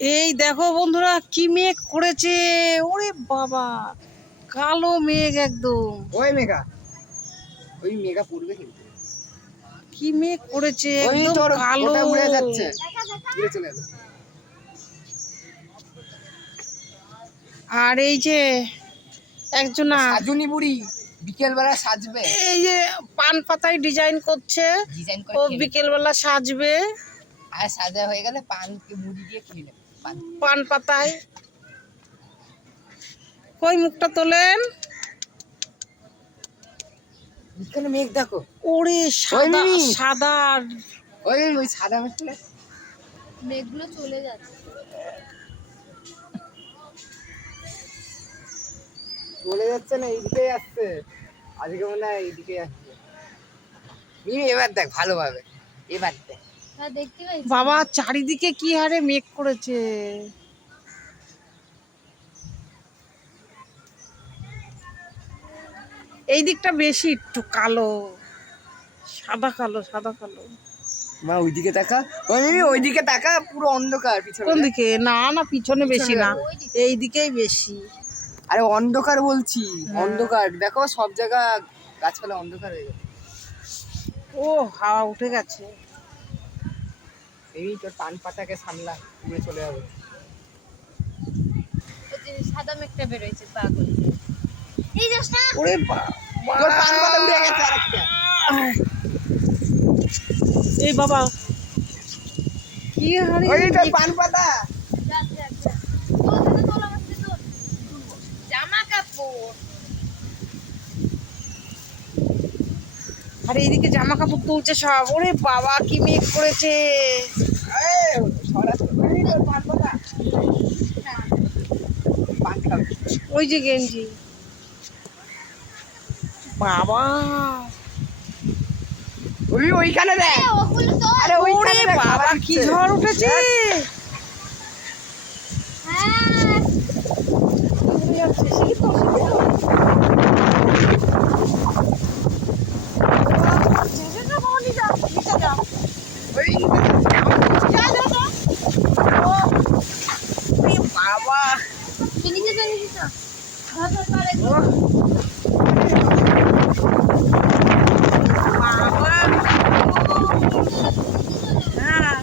এই দেখো বন্ধুরা কি মেঘ করেছে। ওরে বাবা, কালো মেঘ একদম। ওই মেঘা পড়বে কিন্তু। কি মেঘ করেছে ওই একদম তোর কালো। ওটা উড়ে যাচ্ছে, উড়ে চলে গেল। আর এই যে একজনা সাজুনি বুড়ি বিকেল বেলা সাজবে, এই যে পান পাতায় ডিজাইন করছে, ডিজাইন করে ও খেয়ে নেবে। বিকেল বেলা সাজবে আর সাজা হয়ে গেলে পানকে মুড়ি দিয়ে খেয়ে নেবে। পান পাতায়। কই মুখটা তোলেন। এখানে মেঘ দেখো। ওরে সাদা মিমি। সাদা। ওই সাদা মেঘগুলো, মেঘগুলো চলে যাচ্ছে। চলে যাচ্ছে না, এইদিকেই আসছে। আজকে মনে হয় এইদিকে আসছে। মিমি এবার দেখ ভালোভাবে, এবার দেখ। হ্যাঁ দেখতে পাইছি। বাবা চারিদিকে কি হারে মেঘ করেছে। এই দিকটা বেশি একটু কালো, সাদা কালো সাদা কালো। মা ওইদিকে তাকা, ওই মিমি ওইদিকে তাকা, পুরো অন্ধকার পিছনে। কোন দিকে? না না পিছনে বেশি না, ওইদিকে। এই দিকেই বেশি। আরে অন্ধকার বলছি, অন্ধকার দেখো সব জায়গা গাছপালা অন্ধকার হয়ে গেছে। ও হাওয়া উঠে গেছে। এই তোর পান পাতাকে সামলা, উড়ে চলে যাবে। ওই যে সাদা মেঘটা বেরোইছে পাগল। এই যাস না। ওরে তোর পান পাতা উড়ে গেছে আরেকটা। এই বাবা কি হারে ওই তোর পান পাতা। যা যা যা। তোল আমার সাথে তোল। জামা কাপড়। আর এইদিকে জামা কাপড় তুলছে সব। ওরে বাবা কি মেঘ করেছে। এই সরাস ওই তোর পান পাতা। পান খাবে। ওই যে গেঞ্জি। বাবা ওইখানে দেখ। ওগুলো তো। আরে ওরে ওইখানে দেখ বাবা কি ঝড় উঠেছে। হ্যাঁ। বাবা নিচে যা নিচে যা। ধর ধর ধর এগুলো। বাবা হ্যাঁ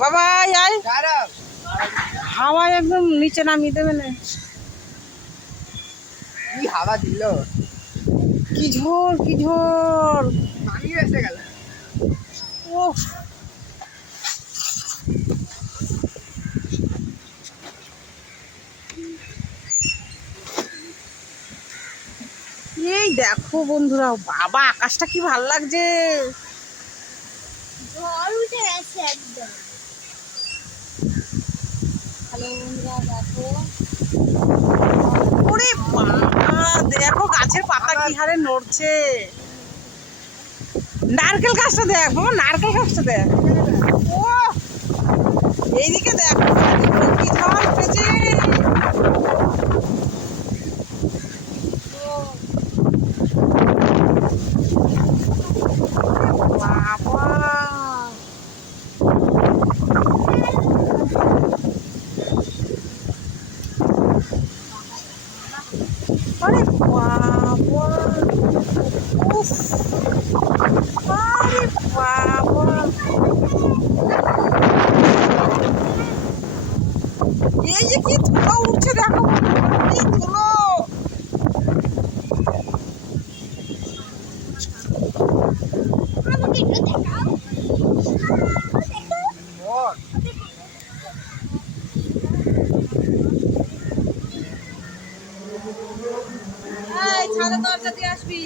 বাবা আয় খারাপ। হাওয়া একদম নিচে নামিয়ে দেবে না। কি হাওয়া দিল, কি ঝড় কি ঝড়। পানি এসে গেল। ও এই দেখো বন্ধুরা, বাবা আকাশটা কি ভাল লাগছে। ঝড় উঠে গেছে একদম। হ্যালো বন্ধুরা দেখো। ওরে বাবা দেখো গাছের পাতা কি হারে নড়ছে। নারকেল গাছটা দেখ বাবা, নারকেল গাছটা দেখ। ও এইদিকে দেখো কি ঝড় উঠেছে। বাবা আরে বাবা উফ আরে বাবা এই যে কি ধুলো উঠছে দেখো, কি ধুলো। আমাকে একটু দেখাও। এই ছাদে দরজা দিয়ে আসবি।